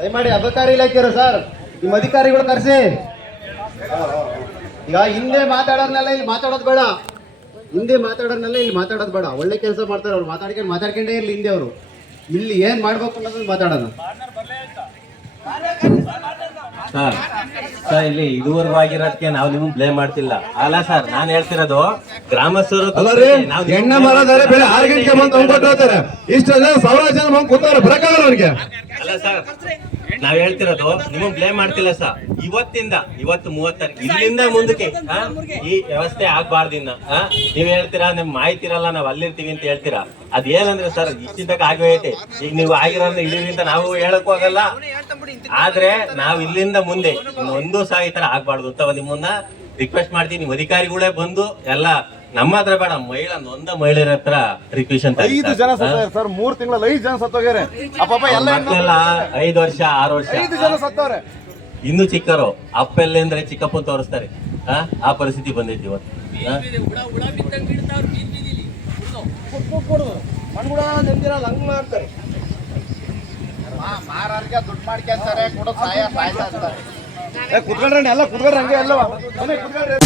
ದಯಮಾಡಿ ಅಬಕಾರಿ ಇಲಾಖೆಯವರು ಸರ್, ನಿಮ್ಮ ಅಧಿಕಾರಿಗಳು ಕರೆಸಿ. ಈಗ ಹಿಂದೆ ಮಾತಾಡೋದ್ನೆಲ್ಲ ಇಲ್ಲಿ ಮಾತಾಡೋದು ಬೇಡ. ಹಿಂದೆ ಮಾತಾಡೋದ್ನೆಲ್ಲ ಇಲ್ಲಿ ಮಾತಾಡೋದು ಬೇಡ. ಒಳ್ಳೆ ಕೆಲಸ ಮಾಡ್ತಾರೆ ಅವ್ರು. ಮಾತಾಡ್ಕೊಂಡು ಮಾತಾಡ್ಕೊಂಡೇ ಇರಲಿ ಹಿಂದೆ ಅವರು. ಇಲ್ಲಿ ಏನು ಮಾಡ್ಬೇಕು ಅನ್ನೋದನ್ನ ಮಾತಾಡೋಣ. ಸರ್ ಸರ್ ಇಲ್ಲಿ ಇದುವರೆಗೂ ಆಗಿರೋದಕ್ಕೆ ನಾವು ನಿಮ್ಗೆ ಬ್ಲೇಮ್ ಮಾಡ್ತಿಲ್ಲ. ಅಲ್ಲ ಸರ್ ನಾನು ಹೇಳ್ತಿರೋದು ಗ್ರಾಮಸ್ಥರು ನಾವು blame ಮಾರೋದಾರೆ ಬೆಳೆ ಆರು ಗಂಟೆಗೆ ಬಂದು ತಂದ್ಕೊಟ್ಟು ಹೋಗ್ತಾರೆ. ಇಷ್ಟು ಜನ ಬಂದು ಕೂತಾರೆ ಬರಕಾಗಲ್ಲ ಅವ್ರಿಗೆ. ಅಲ್ಲ ಸರ್ ನಾವ್ ಹೇಳ್ತಿರೋದು ನಿಮಗ್ ಬ್ಲೇಮ್ ಮಾಡ್ತಿಲ್ಲ ಸರ್. ಇವತ್ತಿಂದ ಇವತ್ತು ಮೂವತ್ತ ಇಲ್ಲಿಂದ ಮುಂದಕ್ಕೆ ಆ, ಈ ವ್ಯವಸ್ಥೆ ಆಗ್ಬಾರ್ದಿನ್ನ ಆ, ನೀವ್ ಹೇಳ್ತೀರಾ ನಿಮ್ ಮಾಹಿತಿ ಇರಲ್ಲ ನಾವ್ ಅಲ್ಲಿರ್ತೀವಿ ಅಂತ ಹೇಳ್ತೀರಾ? ಅದ್ ಏನಂದ್ರೆ ಸರ್ ಇಷ್ಟಿದ್ದಕ್ಕೆ ಆಗೈತೆ ಈಗ ನೀವು ಆಗಿರೋ ಇಲ್ಲಿಂದ ನಾವು ಹೇಳಕ್ ಹೋಗಲ್ಲ ಆದ್ರೆ ನಾವ್ ಇಲ್ಲಿಂದ ಮುಂದೆ ಒಂದು ಸಹ ಈ ತರ ಆಗ್ಬಾರ್ದು ಅಂತ ನಿಮ್ಮನ್ನ ರಿಕ್ವೆಸ್ಟ್ ಮಾಡ್ತೀನಿ. ನಿಮ್ ಅಧಿಕಾರಿಗಳೇ ಬಂದು ಎಲ್ಲ ನಮ್ಮ ಹತ್ರ ಬೇಡ ಮಹಿಳಾ ನೊಂದ ಮಹಿಳೆಯರ ಹತ್ರ ರಿಕ್ವೆಷನ್ ಐದು ಜನ ಸತ್ತವ್ರೆ ಸರ್ ಮೂರ್ ತಿಂಗಳಲ್ಲಿ ಐದು ಜನ ಸತ್ತೋಗ್ಯಾರೆ. ಆ ಪಾಪ ಎಲ್ಲ ಮಕ್ಕಳೆಲ್ಲ ಐದು ವರ್ಷ ಆರು ವರ್ಷ. ಐದು ಜನ ಸತ್ತವ್ರೆ. ಇನ್ನು ಚಿಕ್ಕರು ಅಪ್ಪೆಲ್ಲ ಅಂದ್ರೆ ಚಿಕ್ಕಪ್ಪ ತೋರಿಸ್ತಾರೆ. ಆ? ಆ ಪರಿಸ್ಥಿತಿ ಬಂದೈತಿ ಇವತ್ತು. ಆ? ಮಾರಾರ್ಗೆ ದುಡ್ಡು ಮಾಡ್ಕೊಂತಾರೆ ಎಲ್ಲ ಕುತ್ಕೊಳ್ರಿ ಹಂಗೆ ಕುತ್ಕೊಳ್ರಿ